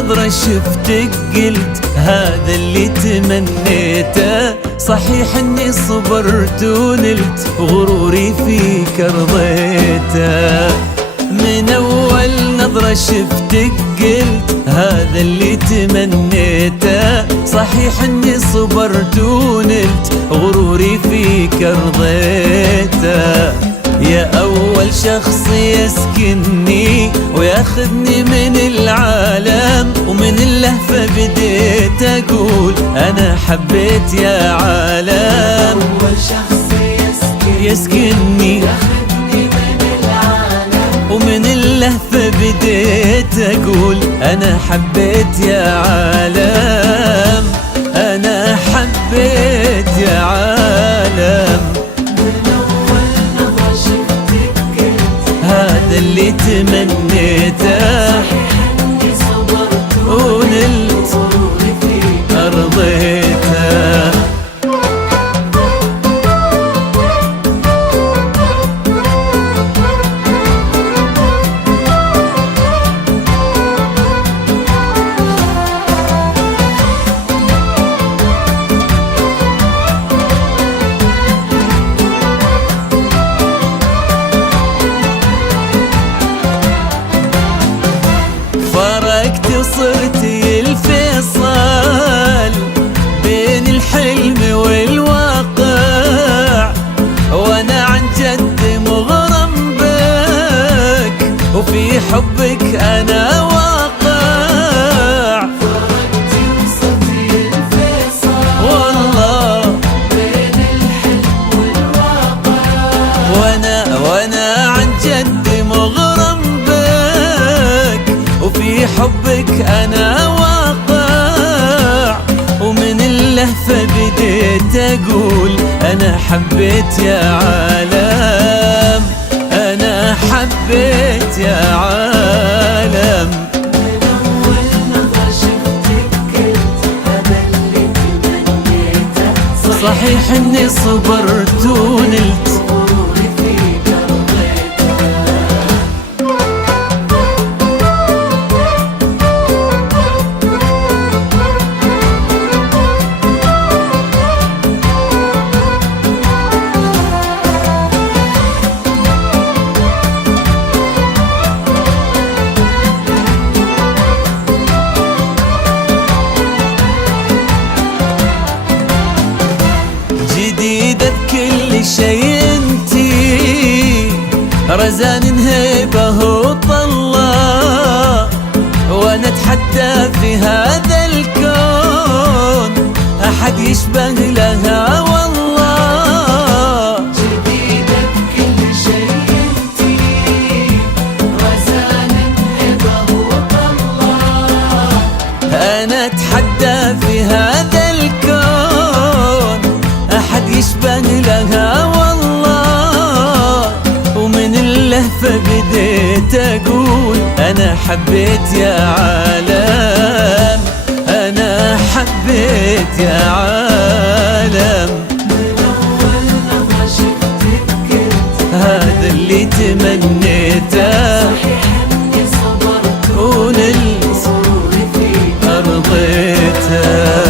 نظرة شفتك قلت هذا اللي تمنيته. صحيح اني صبرت ونلت غروري فيك رضيته. من اول نظرة شفتك قلت هذا اللي تمنيته. صحيح اني صبرت ونلت غروري فيك رضيته. يا أول شخص يسكنني وياخذني من العالم، ومن اللهفة بديت أقول أنا حبيت يا عالم. أول شخص يسكنني ياخذني من العالم، ومن اللهفة بديت أقول أنا حبيت يا عالم. أنا حبيت يا عالم. هذا اللي تمنيته. إني صبرت ونلت غروري فيك رضيته. فرقت وصرتي الفيصل بين الحلم والواقع، وانا عن جد مغرم بك وفي حبك انا واقع. فرقت وصرتي الفيصل والله بين الحلم والواقع، وانا عن جد مغرم بك وفي حبك انا واقع. ومن اللهفة بديت اقول انا حبيت يا عالم. انا حبيت يا عالم. من أول نظرة شفتك قلت هذا اللي تمنيته. صحيح اني صبرت ونلت غروري فيك رضيته. جديدة بكل شيء انتي، رزان هيبة وطلة، وانا اتحدى في هذا الكون احد يشبه لها والله. جديدة بكل شيء انتي، رزان هبة وطلة، انا اتحدى في هذا الكون احد يشبه لها والله. ومن اللهفة بديت اقول انا حبيت يا عالم. انا حبيت يا عالم. من أول نظرة شفتك قلت هذا اللي تمنيته. صحيح إني صبرت ونلت غروري فيك رضيته.